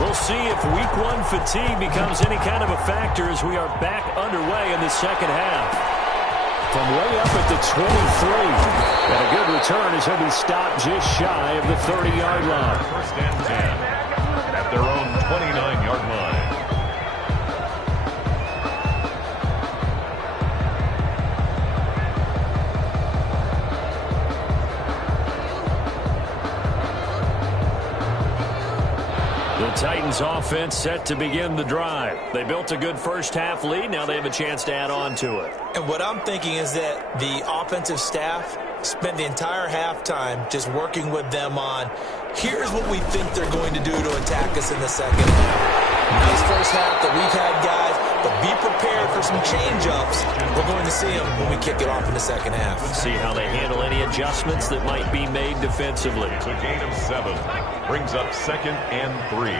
We'll see if week one fatigue becomes any kind of a factor as we are back underway in the second half. From way up at the 23. And a good return as he'll be stopped just shy of the 30-yard line. First and 10 at their own 29-yard line. The Titans offense set to begin the drive. They built a good first half lead. Now they have a chance to add on to it. And what I'm thinking is that the offensive staff spent the entire halftime just working with them on, here's what we think they're going to do to attack us in the second half. Nice first half that we've had, guys, but be prepared for some change-ups. We're going to see them when we kick it off in the second half. See how they handle any adjustments that might be made defensively. It's a gain of 7. Brings up 2nd and 3.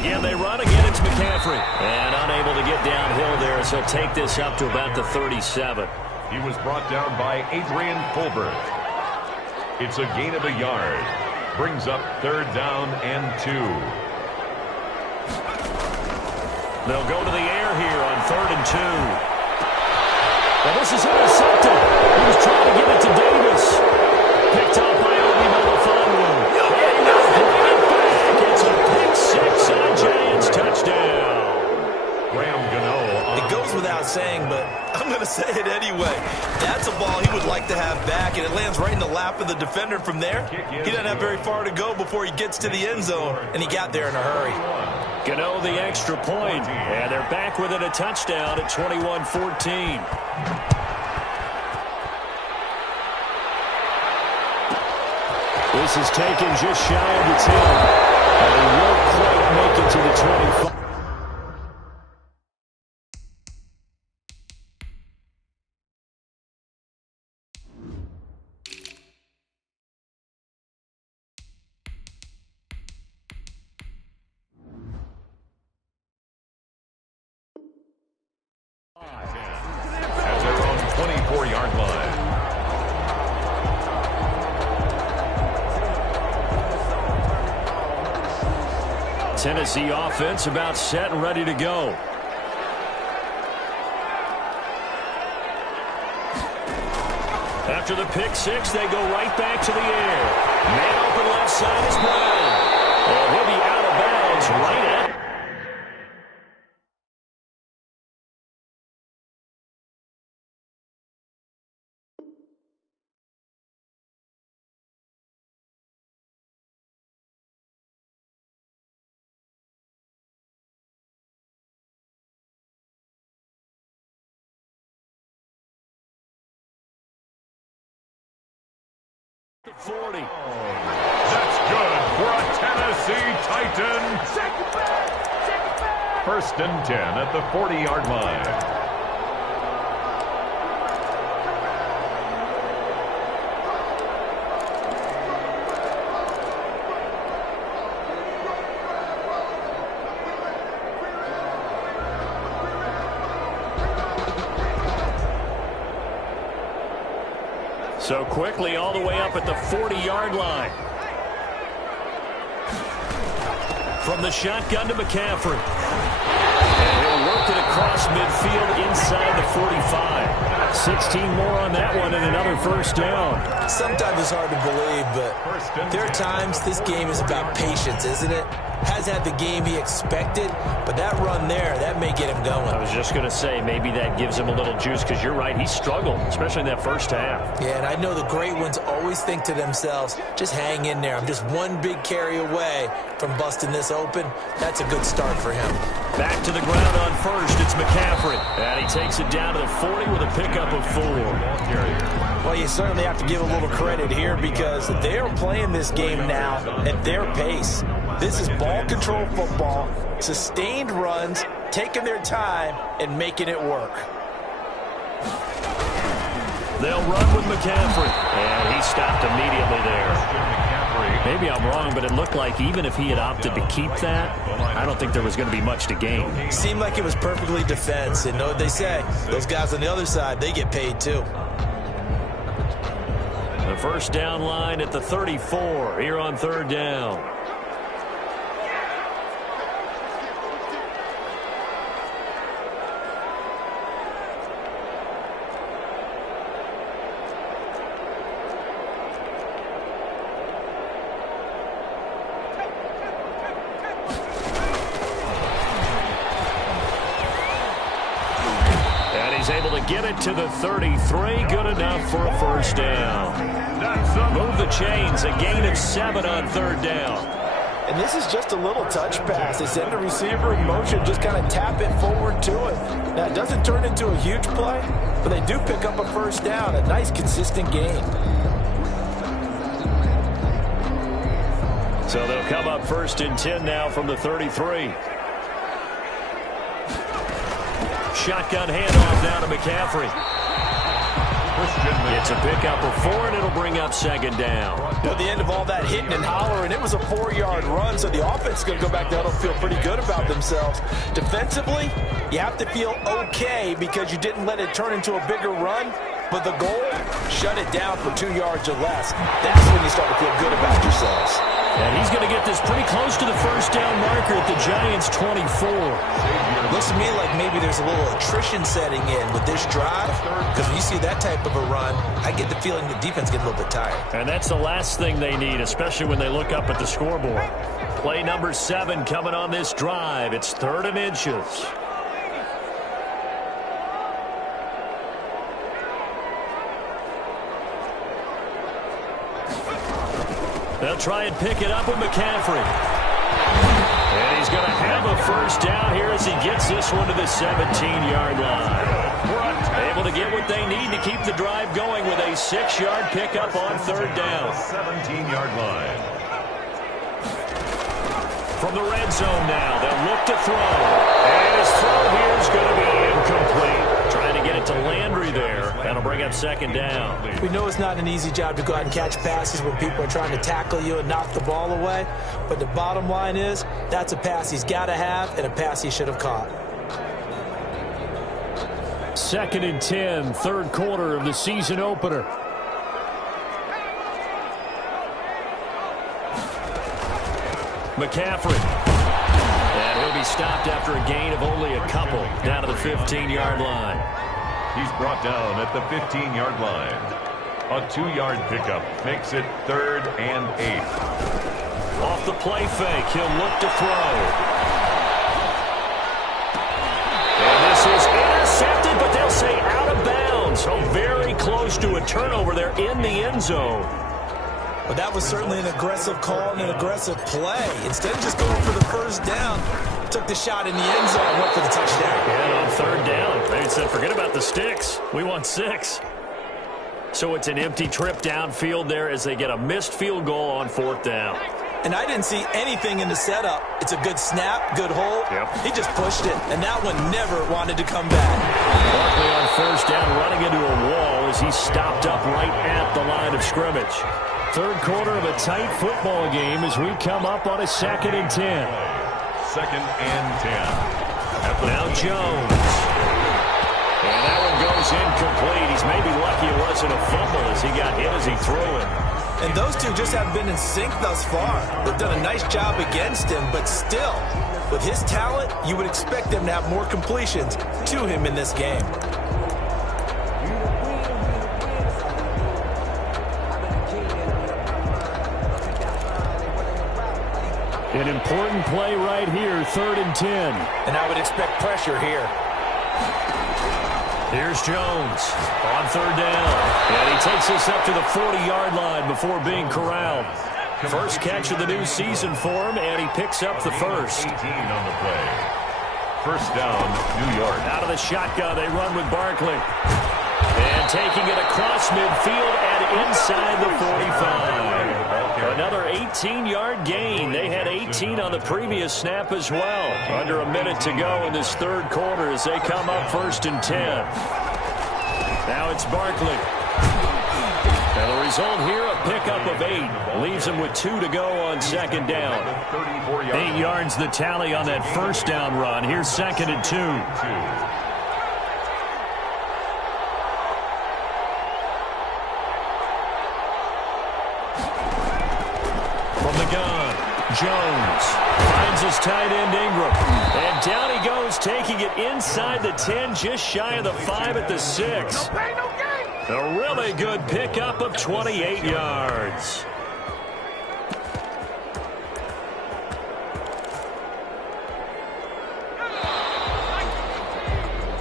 Again, they run. Again, it's McCaffrey. And unable to get downhill there, so he'll take this up to about the 37. He was brought down by Adrian Fulbert. It's a gain of a yard. Brings up 3rd down and 2. They'll go to the air here on 3rd and 2. Well, this is intercepted. He was trying to get it to Davis. Picked up by Obi Melifonwu. It's a pick six and a Giants touchdown. Graham Gano. It goes without saying, but I'm going to say it anyway. That's a ball he would like to have back, and it lands right in the lap of the defender from there. He doesn't have very far to go before he gets to the end zone, and he got there in a hurry. Gano the extra point, and they're back within a touchdown at 21-14. This is taken just shy of the 10. And he won't quite make it to the 25. At their own 24-yard line. Tennessee offense about set and ready to go. After the pick six, they go right back to the air. Man open left side is Brown. And he'll be out of bounds right at it. The 40. That's good for a Tennessee Titan. First and 10 at the 40-yard line. So quickly all the way up at the 40-yard line. From the shotgun to McCaffrey. And he'll work it across midfield inside the 45. 16 more on that one and another first down. Sometimes it's hard to believe, but there are times this game is about patience, isn't it? Has had the game he expected, but that run there, that may get him going. I was just going to say, maybe that gives him a little juice, because you're right, he struggled, especially in that first half. Yeah, and I know the great ones always think to themselves, just hang in there. I'm just one big carry away from busting this open. That's a good start for him. Back to the ground on first, it's McCaffrey. And he takes it down to the 40 with a pickup of 4. Well, you certainly have to give a little credit here, because they're playing this game now at their pace. This is ball control football, sustained runs, taking their time, and making it work. They'll run with McCaffrey, and he stopped immediately there. Maybe I'm wrong, but it looked like even if he had opted to keep that, I don't think there was going to be much to gain. Seemed like it was perfectly defense, and know what they say, those guys on the other side, they get paid too. The First down line at the 34 here on third down. He's able to get it to the 33. Good enough for a first down. Move the chains. A gain of 7 on third down. And this is just a little touch pass. They send the receiver in motion, just kind of tap it forward to it. Now, it doesn't turn into a huge play, but they do pick up a first down. A nice, consistent gain. So they'll come up first and 10 now from the 33. Shotgun handoff now to McCaffrey. It's a pickup of 4, and it'll bring up second down. At the end of all that hitting and hollering, it was a 4-yard run, so the offense is going to go back down and feel pretty good about themselves. Defensively, you have to feel okay because you didn't let it turn into a bigger run, but the goal, shut it down for 2 yards or less. That's when you start to feel good about yourselves. And he's going to get this pretty close to the first down marker at the Giants' 24. Looks to me like maybe there's a little attrition setting in with this drive, because when you see that type of a run, I get the feeling the defense gets a little bit tired. And that's the last thing they need, especially when they look up at the scoreboard. Play number 7 coming on this drive. It's 3rd and inches. They'll try and pick it up with McCaffrey. And he's going to have a first down here as he gets this one to the 17-yard line. Able to get what they need to keep the drive going with a 6-yard pickup on third down. 17-yard line. From the red zone now, they'll look to throw. And his throw here is going to be incomplete. Trying to get it to Landry there. That'll bring up second down. We know it's not an easy job to go out and catch passes when people are trying to tackle you and knock the ball away. But the bottom line is, that's a pass he's got to have and a pass he should have caught. 2nd and 10, third quarter of the season opener. McCaffrey. And he'll be stopped after a gain of only a couple down to the 15-yard line. He's brought down at the 15-yard line. A 2-yard pickup makes it 3rd and 8. Off the play fake, he'll look to throw. And this is intercepted, but they'll say out of bounds. So very close to a turnover there in the end zone. But that was certainly an aggressive call and an aggressive play. Instead of just going for the first down, took the shot in the end zone, went for the touchdown. And on third down, they said, forget about the sticks. We want 6. So it's an empty trip downfield there as they get a missed field goal on 4th down. And I didn't see anything in the setup. It's a good snap, good hold. Yep. He just pushed it, and that one never wanted to come back. Barkley on first down, running into a wall as he stopped up right at the line of scrimmage. Third quarter of a tight football game as we come up on a 2nd and 10. 2nd and 10. Now Jones. And that one goes incomplete. He's maybe lucky it wasn't a fumble as he got hit as he threw it. And those two just haven't been in sync thus far. They've done a nice job against him, but still, with his talent, you would expect them to have more completions to him in this game. An important play right here, 3rd and 10. And I would expect pressure here. Here's Jones on third down. And he takes this up to the 40-yard line before being corralled. First catch of the new season for him, and he picks up the first. 18 on the play. First down, New York. Out of the shotgun, they run with Barkley. And taking it across midfield and inside the 45. Another 18-yard gain. They had 18 on the previous snap as well. Under a minute to go in this third quarter as they come up 1st and 10. Now it's Barkley. And the result here, a pickup of 8. Leaves him with 2 to go on 2nd down. 8 yards the tally on that first down run. Here's 2nd and 2. gun. Jones finds his tight end Ingram. And down he goes, taking it inside the 10, just shy of the 5 at the 6. A really good pickup of 28 yards.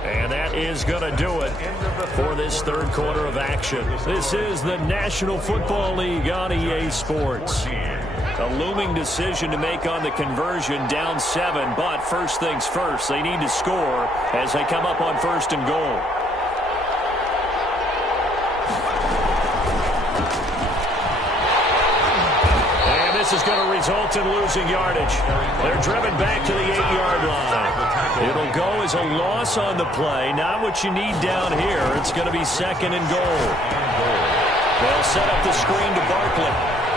And that is going to do it for this third quarter of action. This is the National Football League on EA Sports. A looming decision to make on the conversion, down 7, but first things first, they need to score as they come up on 1st and goal. And this is going to result in losing yardage. They're driven back to the 8-yard line. It'll go as a loss on the play, not what you need down here. It's going to be 2nd and goal. They'll set up the screen to Barkley.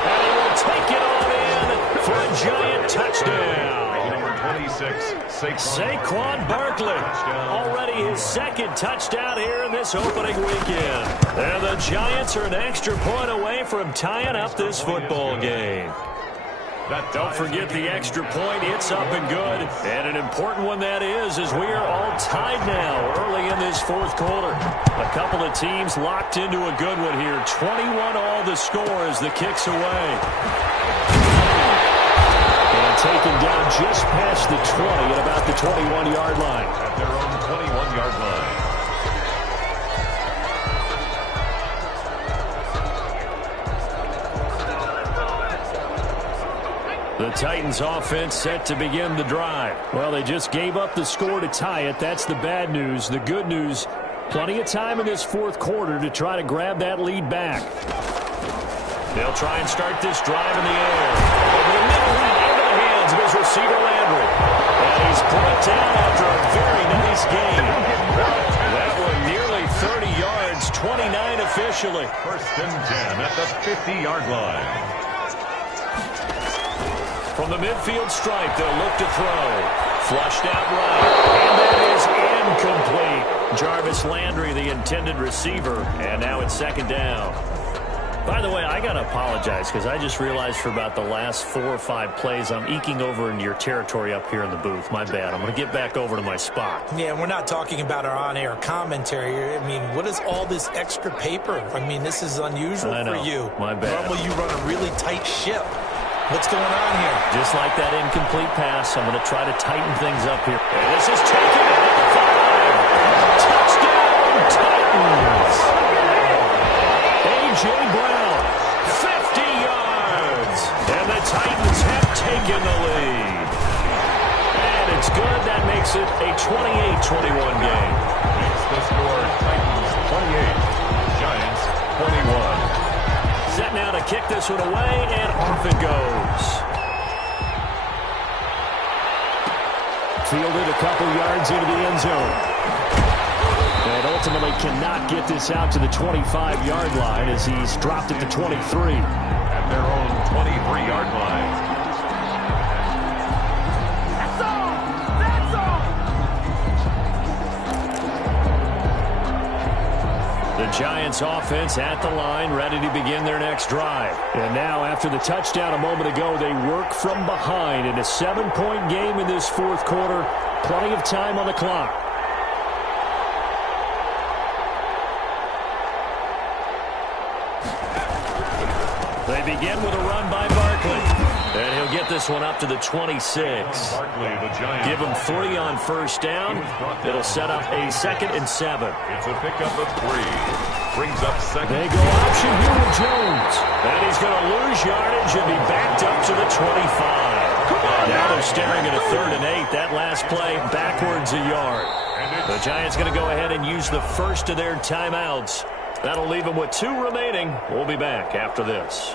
And he will take it all in for a giant touchdown. Number 26, Saquon Barkley. Already his 2nd touchdown here in this opening weekend. And the Giants are an extra point away from tying up this football game. Don't forget the extra point. It's up and good. And an important one that is, as we are all tied now early in this 4th quarter. A couple of teams locked into a good one here. 21 all the score as the kick's away. And taken down just past the 20 at about the 21-yard line. At their own 21-yard line. The Titans offense set to begin the drive. Well, they just gave up the score to tie it. That's the bad news. The good news, plenty of time in this 4th quarter to try to grab that lead back. They'll try and start this drive in the air. Over the middle and into the hands of his receiver Landry. And he's brought down after a very nice game. That one nearly 30 yards, 29 officially. 1st and 10 at the 50-yard line. From the midfield stripe, they'll look to throw. Flushed out right. And that is incomplete. Jarvis Landry, the intended receiver. And now it's 2nd down. By the way, I got to apologize because I just realized for about the last 4 or 5 plays, I'm eking over into your territory up here in the booth. My bad. I'm going to get back over to my spot. Yeah, we're not talking about our on-air commentary. I mean, what is all this extra paper? I mean, this is unusual for you. My bad. Normally you run a really tight ship. What's going on here? Just like that incomplete pass, I'm going to try to tighten things up here. And this is taken at the 5. Touchdown, Titans. A.J. Brown, 50 yards. And the Titans have taken the lead. And it's good. That makes it a 28-21 game. It's the score, Titans 28, Giants 21. Set now to kick this one away, and off it goes. Fielded a couple yards into the end zone. And ultimately cannot get this out to the 25-yard line as he's dropped at the 23. At their own 23-yard line. The Giants offense at the line, ready to begin their next drive. And now, after the touchdown a moment ago, they work from behind in a 7-point game in this 4th quarter. Plenty of time on the clock. They begin with a run by Barkley. And he'll get this one up to the 26. Barkley, the Giants. Give him 3 on 1st down. It'll set up a 2nd and 7. It's a pickup of 3. Brings up 2nd. They go option here with Jones. And he's going to lose yardage and be backed up to the 25. Now they're staring at a 3rd and 8. That last play backwards a yard. The Giants going to go ahead and use the first of their timeouts. That'll leave them with 2 remaining. We'll be back after this.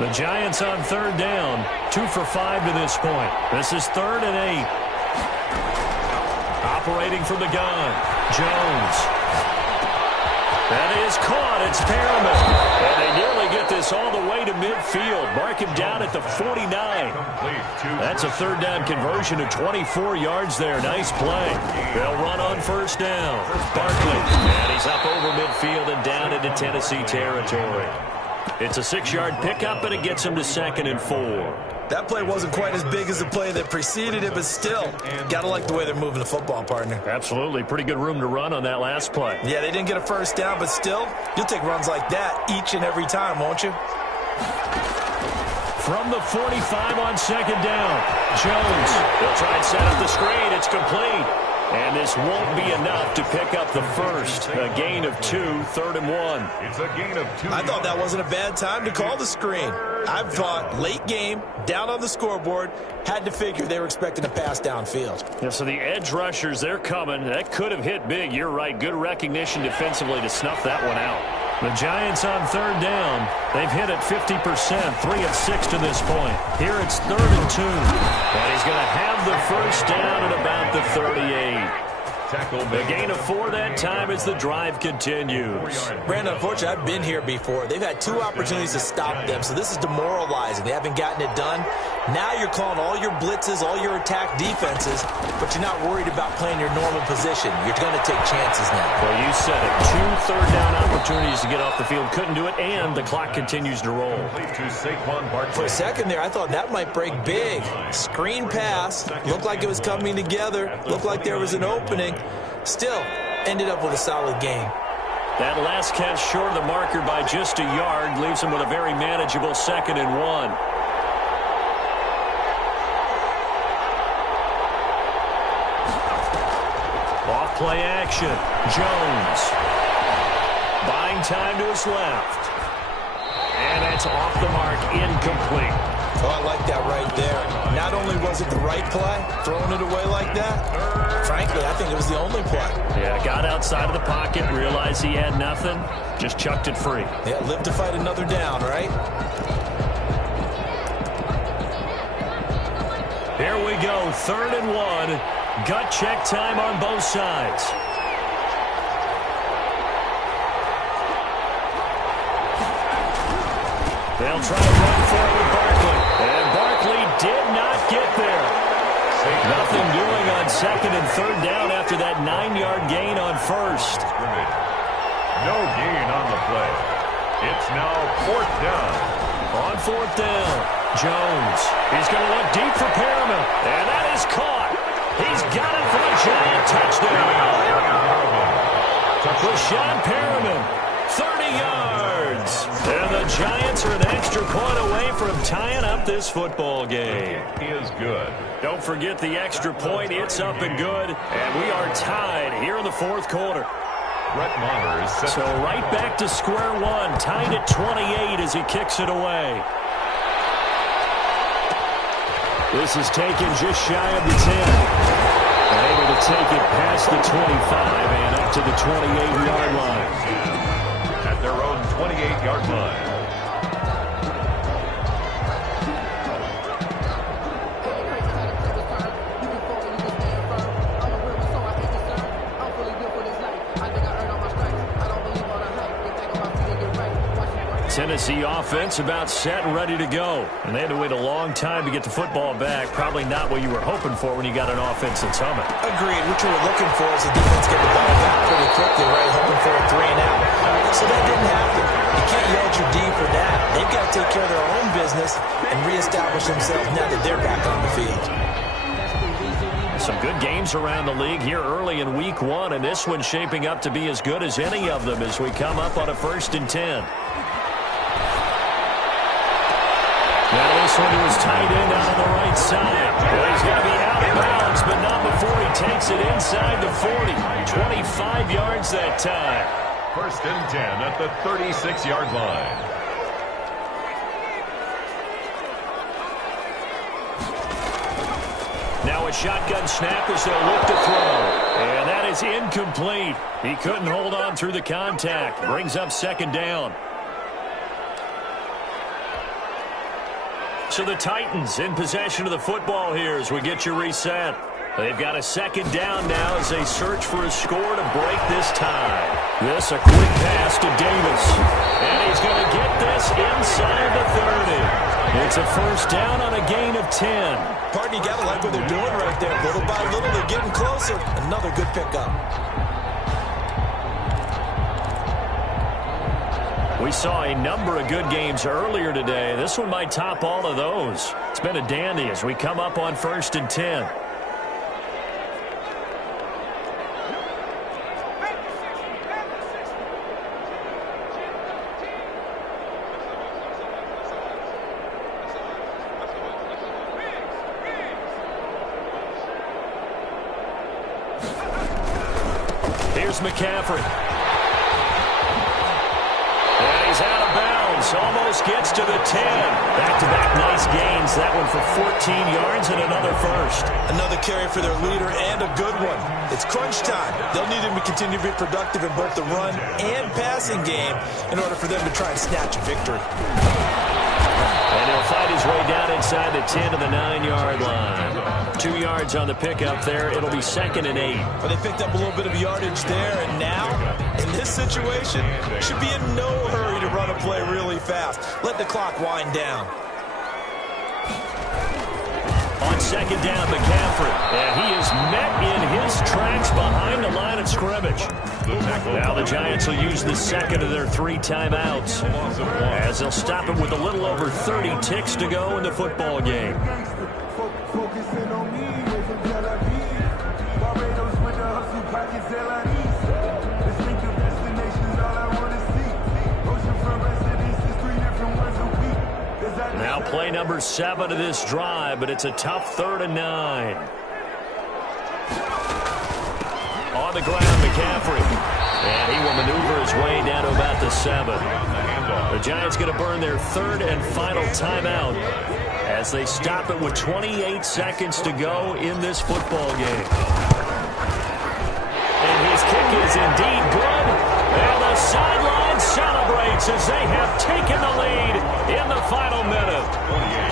The Giants on 3rd down. 2 for 5 to this point. This is 3rd and 8. Operating from the gun. Jones. That is caught. It's Perriman. And they nearly get this all the way to midfield. Mark him down at the 49. That's a third down conversion of 24 yards there. Nice play. They'll run on first down. Barkley. And he's up over midfield and down into Tennessee territory. It's a 6-yard pickup, and it gets him to 2nd and 4. That play wasn't quite as big as the play that preceded it, but still, got to like the way they're moving the football, partner. Absolutely. Pretty good room to run on that last play. Yeah, they didn't get a first down, but still, you'll take runs like that each and every time, won't you? From the 45 on 2nd down, Jones. They'll try and set up the screen. It's complete. And this won't be enough to pick up the first. A gain of 2, 3rd and 1. It's a gain of 2. I thought that wasn't a bad time to call the screen. I thought late game, down on the scoreboard, had to figure they were expecting a pass downfield. Yeah, so the edge rushers, they're coming. That could have hit big. You're right. Good recognition defensively to snuff that one out. The Giants on 3rd down. They've hit it 50%, 3 of 6 to this point. Here it's 3rd and 2. And he's going to have the first down at about the 38. The gain of 4 that time as the drive continues. Brandon, unfortunately, I've been here before. They've had 2 opportunities to stop them, so this is demoralizing. They haven't gotten it done. Now you're calling all your blitzes, all your attack defenses, but you're not worried about playing your normal position. You're going to take chances now. Well, you said it. 2 third-down opportunities to get off the field. Couldn't do it, and the clock continues to roll. For a second there, I thought that might break big. Screen pass. Looked like it was coming together. Looked like there was an opening. Still, ended up with a solid game. That last catch short of the marker by just a yard leaves him with a very manageable 2nd and 1. Off play action. Jones. Buying time to his left. And that's off the mark, incomplete. Oh, I like that right there. Not only was it the right play, throwing it away like that, frankly, I think it was the only play. Yeah, got outside of the pocket, realized he had nothing, just chucked it free. Yeah, live to fight another down, right? Here we go, 3rd and 1. Gut check time on both sides. They'll try to run forward Barkley. And Barkley did not get there. Nothing doing on 2nd and 3rd down after that 9-yard gain on 1st. No gain on the play. It's now 4th down. On 4th down, Jones. He's going to look deep for Perriman. And that is caught. He's got it for a giant touchdown. Rashawn Perriman, 30 yards. And the Giants are an extra point away from tying up this football game. It is good. Don't forget the extra point. It's up and good. And we are tied here in the 4th quarter. Brett Maher is set. So right back to square one. Tied at 28 as he kicks it away. This is taken just shy of the 10. And able to take it past the 25 and up to the 28-yard line. At their own 28-yard line. Tennessee offense about set and ready to go. And they had to wait a long time to get the football back. Probably not what you were hoping for when you got an offense that's humming. Agreed. What you were looking for is the defense get the ball back pretty quickly, right? Hoping for a 3 and out. So that didn't happen. You can't yell at your D for that. They've got to take care of their own business and reestablish themselves now that they're back on the field. Some good games around the league here early in week 1, and this one's shaping up to be as good as any of them as we come up on a 1st and 10. Now this one to his tight end out on the right side. Well, he's going to be out of bounds, but not before he takes it inside the 40. 25 yards that time. 1st and 10 at the 36-yard line. Now a shotgun snap as they'll look to throw. And that is incomplete. He couldn't hold on through the contact. Brings up 2nd down. So the Titans in possession of the football here as we get you reset. They've got a 2nd down now as they search for a score to break this tie. This a quick pass to Davis. And he's going to get this inside the 30. It's a first down on a gain of 10. Pardon, you got to like what they're doing right there. Little by little, they're getting closer. Another good pickup. We saw a number of good games earlier today. This one might top all of those. It's been a dandy as we come up on 1st and 10. Here's McCaffrey. And he's out of bounds. Almost gets to the 10. Back-to-back nice gains. That one for 14 yards and another first. Another carry for their leader and a good one. It's crunch time. They'll need him to continue to be productive in both the run and passing game in order for them to try and snatch a victory. And he'll fight his way down inside the 10 to the 9-yard line. 2 yards on the pickup there. It'll be 2nd and 8. Well, they picked up a little bit of yardage there, and now, in this situation, should be in no hurry to run a play really fast. Let the clock wind down. On 2nd down, McCaffrey. And he is met in his tracks behind the line of scrimmage. Now the Giants will use the second of their 3 timeouts as they'll stop it with a little over 30 ticks to go in the football game. Now play number 7 of this drive, but it's a tough 3rd and 9. On the ground, McCaffrey. And he will maneuver his way down to about the 7. The Giants going to burn their 3rd and final timeout as they stop it with 28 seconds to go in this football game. And his kick is indeed good. And the sideline celebrates as they have taken the lead in the final minute.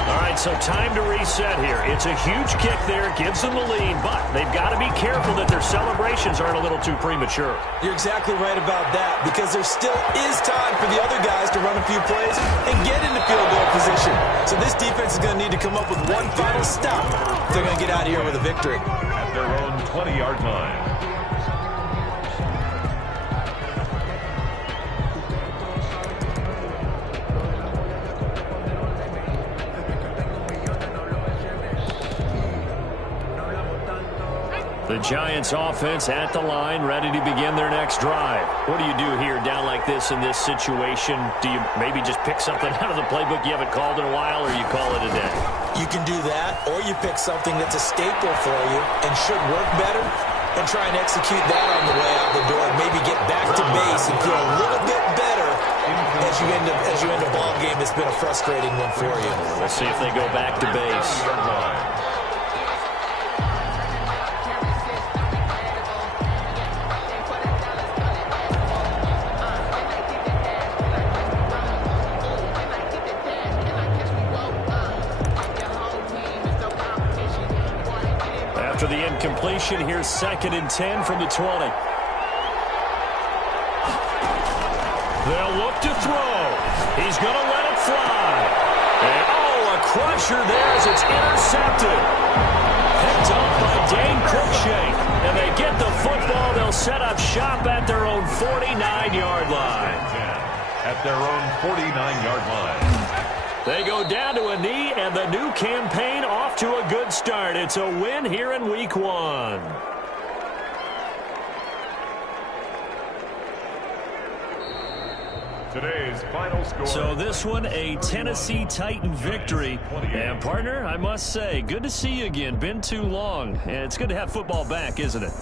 All right, so time to reset here. It's a huge kick there, gives them the lead, but they've got to be careful that their celebrations aren't a little too premature. You're exactly right about that, because there still is time for the other guys to run a few plays and get into field goal position. So this defense is going to need to come up with one final stop if they're going to get out of here with a victory. At their own 20-yard line. The Giants offense at the line, ready to begin their next drive. What do you do here down like this in this situation? Do you maybe just pick something out of the playbook you haven't called in a while, or you call it a day? You can do that, or you pick something that's a staple for you and should work better and try and execute that on the way out the door and maybe get back to base and feel a little bit better as you end a ball game that's been a frustrating one for you. We'll see if they go back to base. After the incompletion, here's 2nd and 10 from the 20. They'll look to throw. He's going to let it fly. And, a crusher there as it's intercepted. Picked up by Dane Cruikshank. And they get the football. They'll set up shop at their own 49-yard line. At their own 49-yard line. They go down to a knee, and the new campaign off to a good start. It's a win here in Week 1. Today's final score. So this one, a Tennessee Titan victory. And, partner, I must say, good to see you again. Been too long. And it's good to have football back, isn't it?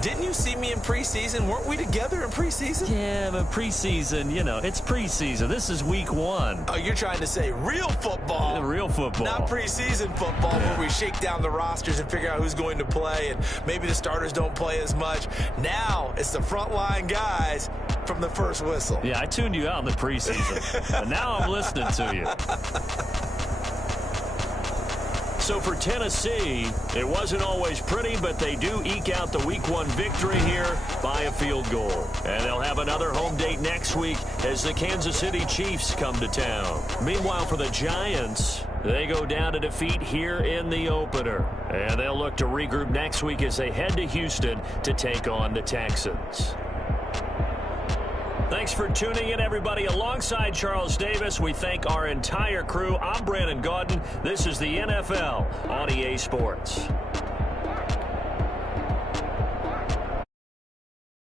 Didn't you see me in preseason? Weren't we together in preseason? Yeah, but preseason, it's preseason. This is Week 1. Oh, you're trying to say real football. Real football. Not preseason football where we shake down the rosters and figure out who's going to play, and maybe the starters don't play as much. Now it's the frontline guys from the first whistle. Yeah, I tuned you out in the preseason. But now I'm listening to you. So for Tennessee, it wasn't always pretty, but they do eke out the Week 1 victory here by a field goal. And they'll have another home date next week as the Kansas City Chiefs come to town. Meanwhile, for the Giants, they go down to defeat here in the opener. And they'll look to regroup next week as they head to Houston to take on the Texans. Thanks for tuning in, everybody. Alongside Charles Davis, we thank our entire crew. I'm Brandon Gaudin. This is the NFL on EA Sports.